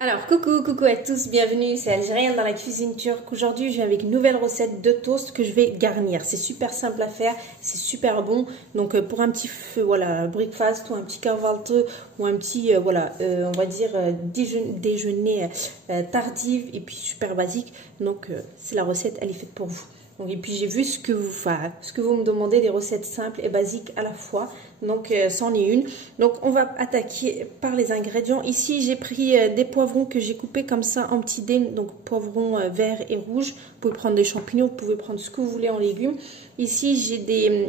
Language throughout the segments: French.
Alors coucou à tous, bienvenue, c'est Algérienne dans la cuisine turque. Aujourd'hui je viens avec une nouvelle recette de toast que je vais garnir. C'est super simple à faire, c'est super bon. Donc pour un petit voilà, breakfast ou un petit kahvaltı ou un petit on va dire déjeuner tardif et puis super basique. Donc c'est la recette, elle est faite pour vous. Donc, et puis j'ai vu ce que vous me demandez, des recettes simples et basiques à la fois. Donc c'en est une. Donc on va attaquer par les ingrédients. Ici j'ai pris des poivrons que j'ai coupés comme ça en petits dés. Donc poivrons verts et rouges. Vous pouvez prendre des champignons, vous pouvez prendre ce que vous voulez en légumes. Ici j'ai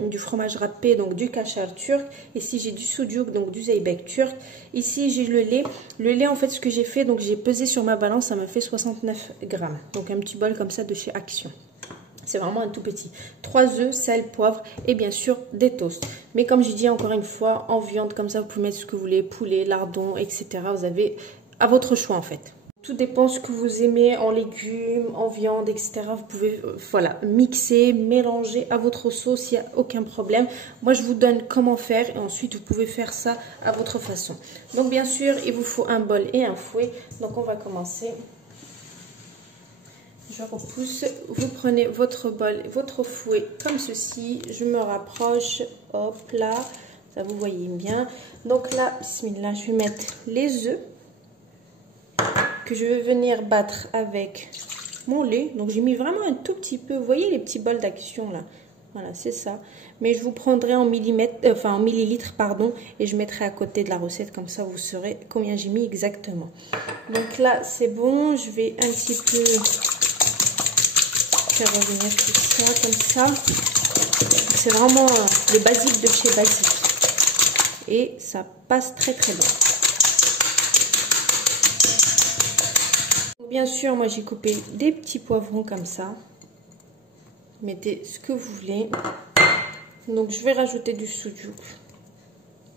du fromage râpé, donc du kachar turc. Ici j'ai du sucuk, donc du zeybek turc. Ici j'ai le lait. Le lait en fait ce que j'ai fait, donc j'ai pesé sur ma balance, ça m'a fait 69 grammes. Donc un petit bol comme ça de chez Action. C'est vraiment un tout petit. 3 œufs, sel, poivre et bien sûr des toasts. Mais comme j'ai dit encore une fois, en viande comme ça, vous pouvez mettre ce que vous voulez, poulet, lardon, etc. Vous avez à votre choix en fait. Tout dépend ce que vous aimez en légumes, en viande, etc. Vous pouvez voilà, mixer, mélanger à votre sauce, il n'y a aucun problème. Moi, je vous donne comment faire et ensuite, vous pouvez faire ça à votre façon. Donc, bien sûr, il vous faut un bol et un fouet. Donc, on va commencer. Je repousse, vous prenez votre bol, votre fouet comme ceci, je me rapproche, hop là, ça vous voyez bien. Donc là, bismillah, je vais mettre les œufs que je vais venir battre avec mon lait. Donc j'ai mis vraiment un tout petit peu, vous voyez les petits bols d'action là, voilà c'est ça. Mais je vous prendrai en millilitres pardon, et je mettrai à côté de la recette, comme ça vous saurez combien j'ai mis exactement. Donc là c'est bon, je vais un petit peu faire revenir tout ça comme ça. C'est vraiment le basique de chez basique et ça passe très bien. Bien sûr, moi j'ai coupé des petits poivrons comme ça. Mettez ce que vous voulez. Donc je vais rajouter du sucuk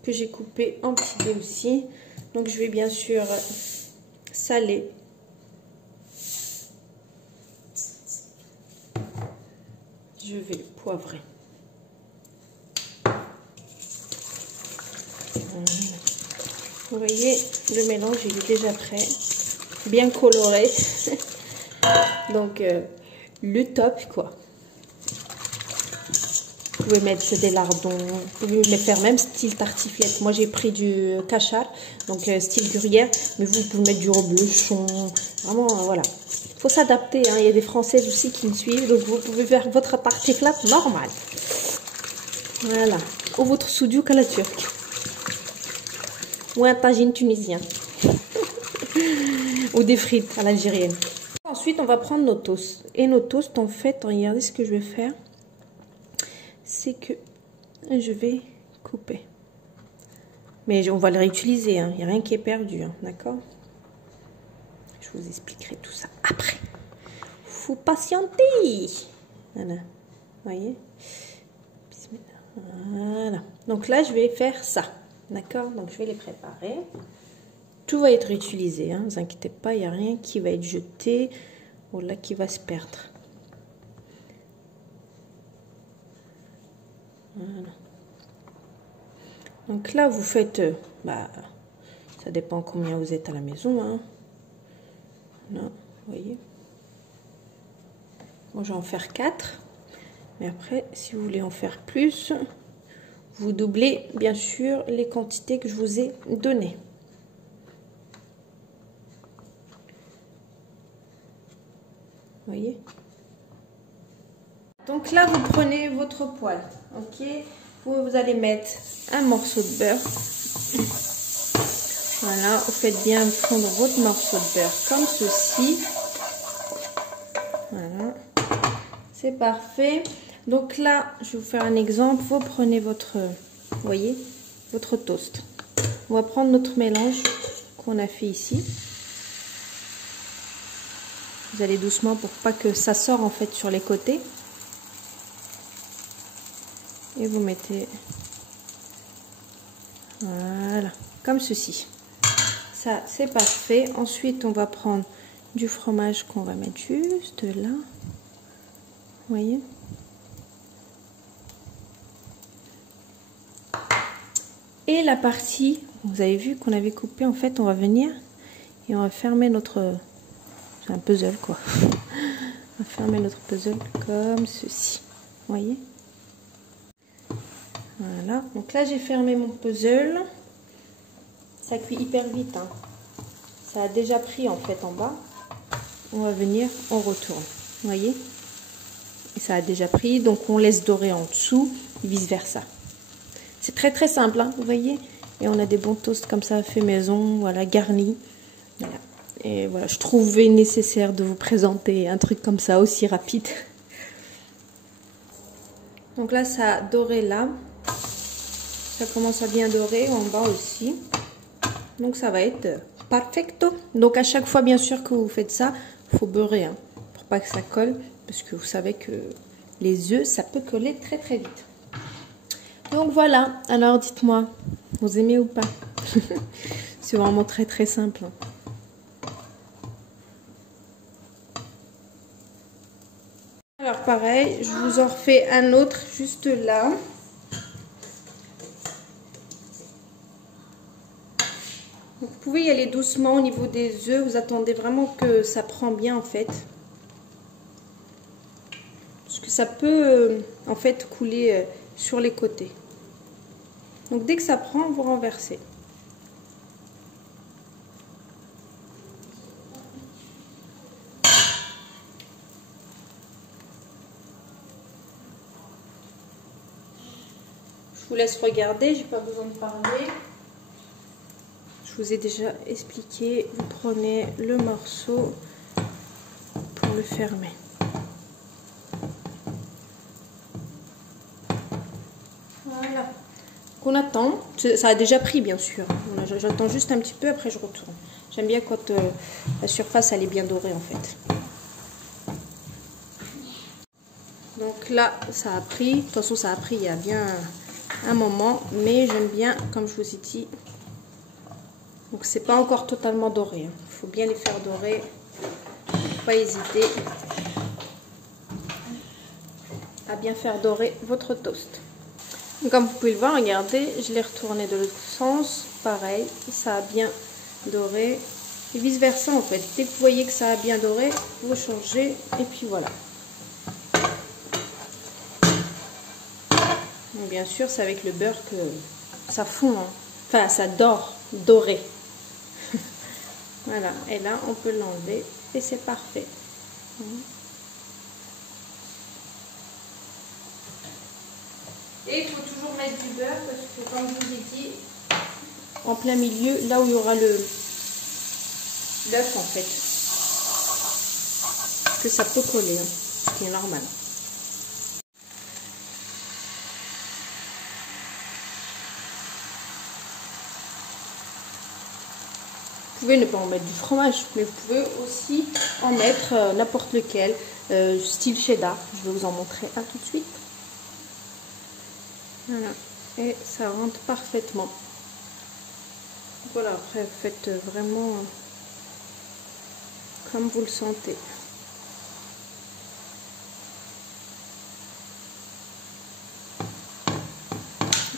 que j'ai coupé en petits dés aussi. Donc je vais bien sûr saler. Je vais poivrer. Vous voyez, le mélange il est déjà prêt, bien coloré. Donc le top quoi. Vous pouvez mettre des lardons, vous pouvez le faire même style tartiflette. Moi j'ai pris du kachar, donc style gruyère, mais vous pouvez mettre du reblochon. Vraiment voilà. Il faut s'adapter, hein. Il y a des Françaises aussi qui me suivent, donc vous pouvez faire votre tartiflette normal. Voilà. Ou votre soudiouk à la turque. Ou un tagine tunisien. Ou des frites à l'algérienne. Ensuite, on va prendre nos toasts. Et nos toasts, en fait, regardez ce que je vais faire. C'est que je vais couper. Mais on va le réutiliser, hein. Il n'y a rien qui est perdu, hein. D'accord? Je vous expliquerai tout ça après. Faut patienter. Voilà. Vous voyez? Voilà. Donc là, je vais faire ça. D'accord? Donc je vais les préparer. Tout va être utilisé. Hein. Ne vous inquiétez pas, il n'y a rien qui va être jeté ou là qui va se perdre. Voilà. Donc là, vous faites... ça dépend combien vous êtes à la maison. Hein. Là, vous voyez. Moi, je vais en faire 4. Mais après, si vous voulez en faire plus, vous doublez, bien sûr, les quantités que je vous ai données. Vous voyez? Donc là, vous prenez votre poêle. Ok? Vous allez mettre un morceau de beurre. Voilà, vous faites bien prendre votre morceau de beurre comme ceci. Voilà, c'est parfait. Donc là, je vais vous faire un exemple. Vous prenez votre, vous voyez, votre toast. On va prendre notre mélange qu'on a fait ici. Vous allez doucement pour pas que ça sorte en fait sur les côtés. Et vous mettez, voilà, comme ceci. Ça, c'est parfait. Ensuite, on va prendre du fromage qu'on va mettre juste là. Vous voyez? Et la partie, vous avez vu qu'on avait coupé, en fait, on va venir Et on va fermer notre... C'est un puzzle quoi. On va fermer notre puzzle comme ceci. Vous voyez? Voilà. Donc là, j'ai fermé mon puzzle. Ça cuit hyper vite. Hein. Ça a déjà pris en fait en bas. On va venir, on retourne. Vous voyez? Et ça a déjà pris. Donc on laisse dorer en dessous et vice versa. C'est très très simple. Hein, vous voyez? Et on a des bons toasts comme ça, fait maison. Voilà, garnis. Voilà. Et voilà, je trouvais nécessaire de vous présenter un truc comme ça, aussi rapide. Donc là, ça a doré là. Ça commence à bien dorer en bas aussi. Donc ça va être perfecto. Donc à chaque fois, bien sûr, que vous faites ça, il faut beurrer. Hein, pour pas que ça colle. Parce que vous savez que les œufs, ça peut coller très très vite. Donc voilà. Alors dites-moi, vous aimez ou pas? C'est vraiment très très simple. Hein. Alors pareil, je vous en refais un autre juste là. Vous pouvez y aller doucement au niveau des œufs. Vous attendez vraiment que ça prend bien en fait. Parce que ça peut en fait couler sur les côtés. Donc dès que ça prend, vous renversez. Je vous laisse regarder, j'ai pas besoin de parler. Je vous ai déjà expliqué, vous prenez le morceau pour le fermer. Voilà. Donc on attend, ça a déjà pris bien sûr. J'attends juste un petit peu, après je retourne. J'aime bien quand la surface elle est bien dorée en fait. Donc là ça a pris, de toute façon ça a pris il y a bien un moment, mais j'aime bien comme je vous ai dit. Donc c'est pas encore totalement doré, hein. Il faut bien les faire dorer, faut pas hésiter à bien faire dorer votre toast. Donc, comme vous pouvez le voir, regardez, je l'ai retourné de l'autre sens, pareil, ça a bien doré et vice versa en fait. Dès que vous voyez que ça a bien doré, vous changez et puis voilà. Donc, bien sûr, c'est avec le beurre que ça fond, hein. Enfin ça dort, doré. Voilà, et là on peut l'enlever et c'est parfait. Et il faut toujours mettre du beurre parce que comme je vous ai dit, en plein milieu, là où il y aura l'œuf en fait. Parce que ça peut coller, hein, ce qui est normal. Vous pouvez ne pas en mettre du fromage, mais vous pouvez aussi en mettre n'importe lequel, style cheddar. Je vais vous en montrer un tout de suite. Voilà, et ça rentre parfaitement. Voilà, après vous faites vraiment comme vous le sentez.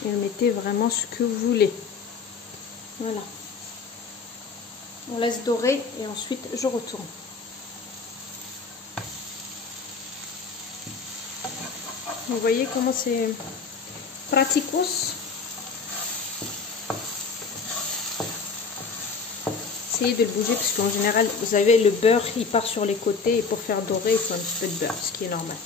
Et mettez vraiment ce que vous voulez. Voilà. On laisse dorer et ensuite je retourne. Vous voyez comment c'est praticos. Essayez de le bouger parce qu'en général, vous avez le beurre, il part sur les côtés et pour faire dorer, il faut un petit peu de beurre, ce qui est normal.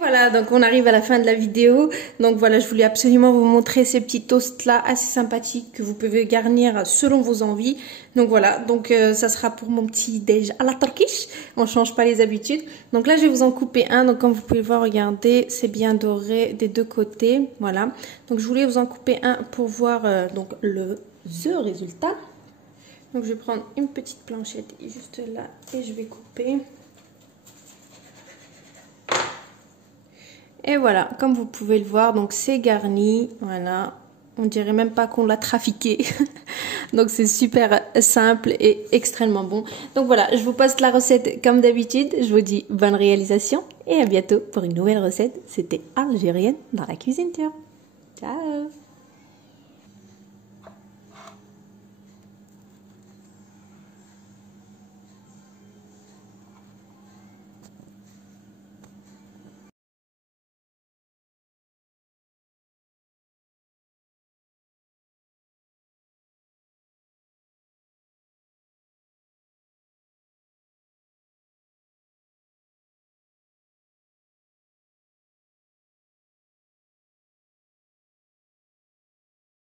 Voilà, donc on arrive à la fin de la vidéo. Donc voilà, je voulais absolument vous montrer ces petits toasts là assez sympathiques que vous pouvez garnir selon vos envies. Donc voilà, donc ça sera pour mon petit déj à la turkish. On change pas les habitudes. Donc là, je vais vous en couper un. Donc comme vous pouvez voir, regardez, c'est bien doré des deux côtés. Voilà. Donc je voulais vous en couper un pour voir donc le résultat. Donc je vais prendre une petite planchette juste là et je vais couper. Et voilà, comme vous pouvez le voir, donc c'est garni, voilà, on dirait même pas qu'on l'a trafiqué. Donc c'est super simple et extrêmement bon. Donc voilà, je vous poste la recette comme d'habitude, je vous dis bonne réalisation et à bientôt pour une nouvelle recette. C'était Algérienne dans la cuisine turque. Ciao!